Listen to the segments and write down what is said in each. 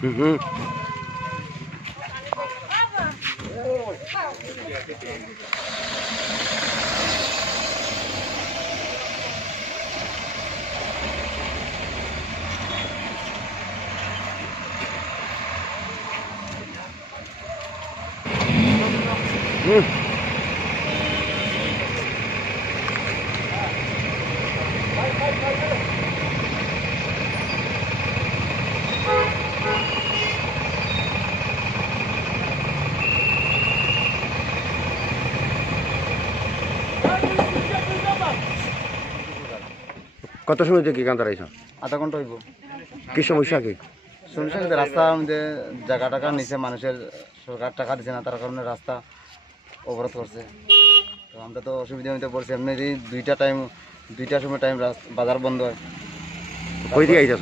কত সময় থেকে কান দাঁড়াইছ? আধা ঘন্টা হইব। কি সমস্যা কি? সমস্যা কিন্তু রাস্তার মধ্যে জায়গা টাকা নিচে মানুষের, সরকার টাকা দিচ্ছে না, তার কারণে রাস্তা অবরোধ করছে। তো আমরা তো অসুবিধার মধ্যে পড়ছি। এমনি দুইটার সময় টাইম বাজার বন্ধ হয়। কই দিয়ে আইছ?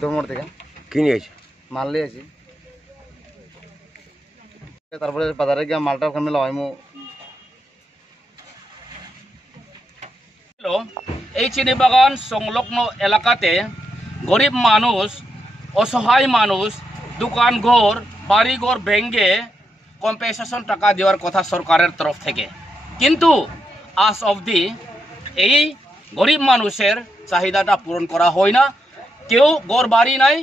দমর থেকে। কি নিয়ে আইছ? মাল নিয়ে আছি। তারপরে বাজারে গিয়ে মালটা ওখানে লাগাইমু। এই চিনিবাগান সংলগ্ন এলাকাতে গরিব মানুষ, অসহায় মানুষ, দোকান ঘর, বাড়িঘর ভেঙে কম্পেনসেশন টাকা দেওয়ার কথা সরকারের তরফ থেকে, কিন্তু আজ অবধি এই গরিব মানুষের চাহিদাটা পূরণ করা হয় না। কেউ ঘর বাড়ি নাই,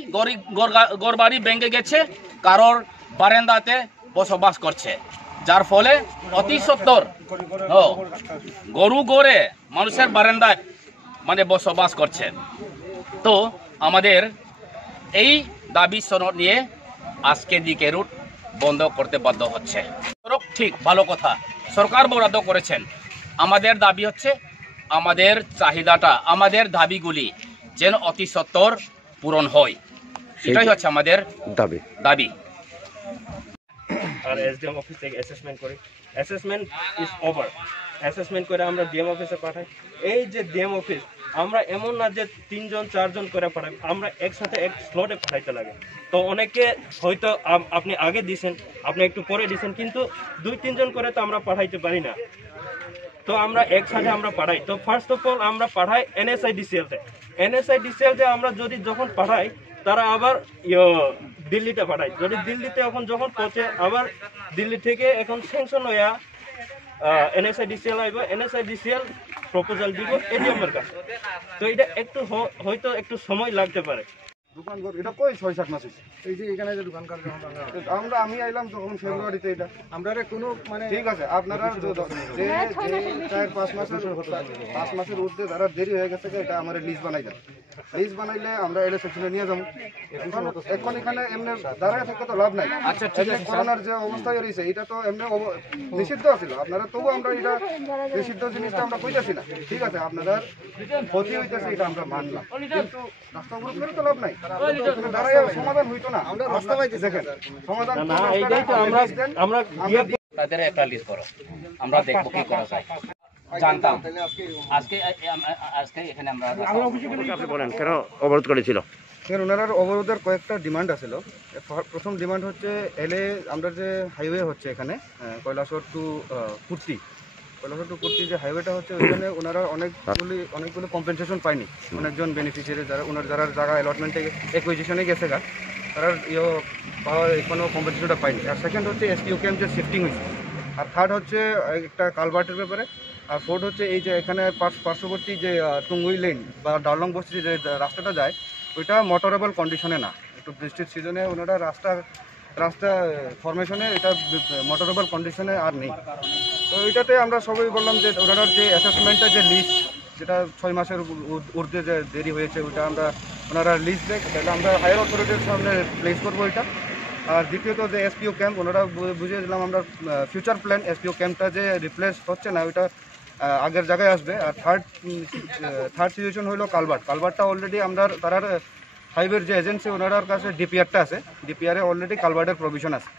ঘর বাড়ি ভেঙে গেছে, কারোর বারান্দাতে বসবাস করছে, যার ফলে অতি সত্বর গরু গড়ে মানুষের বারান্দায় বসবাস করছে। তো আমাদের এই দাবি সনদ নিয়ে আজকে দিকে রুট বন্ধ করতে বাধ্য হচ্ছে। ঠিক ভালো কথা, সরকার বরাদ্দ করেছেন। আমাদের দাবি হচ্ছে আমাদের চাহিদাটা, আমাদের দাবিগুলি যেন অতি সত্বর পূরণ হয়, সেটাই হচ্ছে আমাদের দাবি। আর এসডিএম অফিস থেকে অ্যাসেসমেন্ট করি, অ্যাসেসমেন্ট ইজ ওভার। অ্যাসেসমেন্ট করে আমরা ডিএম অফিসে পাঠাই। এই যে ডিএম অফিস, আমরা এমন না যে 3জন 4জন করে পাঠাই, আমরা একসাথে এক স্লটে পাঠাইতে লাগে। তো অনেকে হয়তো আপনি আগে দিছেন, আপনি একটু পরে দিছেন, কিন্তু 2-3 জন করে তো আমরা পাঠাইতে পারি না। তো আমরা একসাথে আমরা পাঠাই। তো ফার্স্ট অফ অল আমরা পাঠাই NSIDCL-তে। NSIDCL-তে আমরা যখন পাঠাই, তারা আবার দিল্লিতে পাঠায়। যদি দিল্লিতে যখন পৌঁছে, আবার দিল্লি থেকে এখন স্যাংশন হইয়া NSIDCL আইব, NSIDCL প্রপোজাল দিব এডিএমের কাছে। তো এটা হয়তো একটু সময় লাগতে পারে। দোকানঘর এটা কই 6-7 মাস হইছে। এই যে এখানে যে দোকানঘর আমি আইলাম তখন ফেব্রুয়ারিতে। এটা আমরা কোনো ঠিক আছে, আপনারা যে 4-5 মাসের ঊর্ধ্বে যারা দেরি হয়ে গেছে, এটা আমার লিজ বানাই দেন। লিজ বানাইলে আমরা এলে সেকশনে নিয়ে যাবো। এখন এখানে এমনি দাঁড়ায় থেকে তো লাভ নাই। আচ্ছা ঠিক আছে, করোনার যে অবস্থা রয়েছে, এটা তো এমনি নিষিদ্ধ ছিল। আপনারা তবু আমরা এটা নিষিদ্ধ জিনিসটা আমরা কইতেছি না। ঠিক আছে, আপনারা ক্ষতি হইতেছে, এটা আমরা মানলাম, কিন্তু রাস্তা অবরোধ করে তো লাভ নাই। সমাধান হইতো না। আমরা রাস্তা পাইতে দেখেন সমাধান না, এইটাই তো আমরা তাদের একটা লিস্ট করো, আমরা দেখব কি করা যায়। জানতাম আজকে এখানে আমরা বলেন কেন অবরোধ করেছিল? ওনার অবরোধের কয়েকটা ডিমান্ড আছিল। প্রথম ডিমান্ড হচ্ছে আমরা যে হাইওয়ে হচ্ছে এখানে কৈলাসহর টু কুর্তি যে হাইওয়েটা হচ্ছে, ওইখানে ওনারা অনেকগুলো কম্পেনসেশন পায়নি। অনেকজন বেনিফিশিয়ারি যারা জায়গা অ্যালটমেন্টে অ্যাকুইজিশনে গেছে তারা কোনো কম্পেনসেশনটা পায়নি। আর সেকেন্ড হচ্ছে SPO ক্যাম্প যে শিফটিং হয়েছে। আর থার্ড হচ্ছে একটা কালভার্টের ব্যাপারে। আর ফোর্থ হচ্ছে এই যে এখানে পার্শ্ববর্তী যে টুঙ্গুই লেন বা ডারলং বস্তি যে রাস্তাটা যায়, ওইটা মোটরেবল কন্ডিশনে না। একটু বৃষ্টির সিজনে ওনারা রাস্তা ফরমেশনে এটা মোটরেবল কন্ডিশনে আর নেই। তো এইটাতে আমরা সবাই বললাম যে ওনার যে অ্যাসেসমেন্টের যে লিস্ট, যেটা 6 মাসের ঊর্ধ্বে যে দেরি হয়েছে, ওইটা ওনারা লিস্ট দেখ, তাহলে আমরা হায়ার অথরিটির সামনে প্লেস করবো এটা। আর দ্বিতীয়ত যে SPO ক্যাম্প, ওনারা বুঝিয়ে দিলাম আমরা ফিউচার প্ল্যান SPO ক্যাম্পটা যে রিপ্লেস হচ্ছে না, ওইটা আগের জায়গায় আসবে। আর থার্ড সিচুয়েশন হলো কালভার্টটা অলরেডি তারা হাইওয়ের যে এজেন্সি, ওনার কাছে DPR-টা আছে, DPR-এ অলরেডি কালভার্টের প্রভিশন আছে।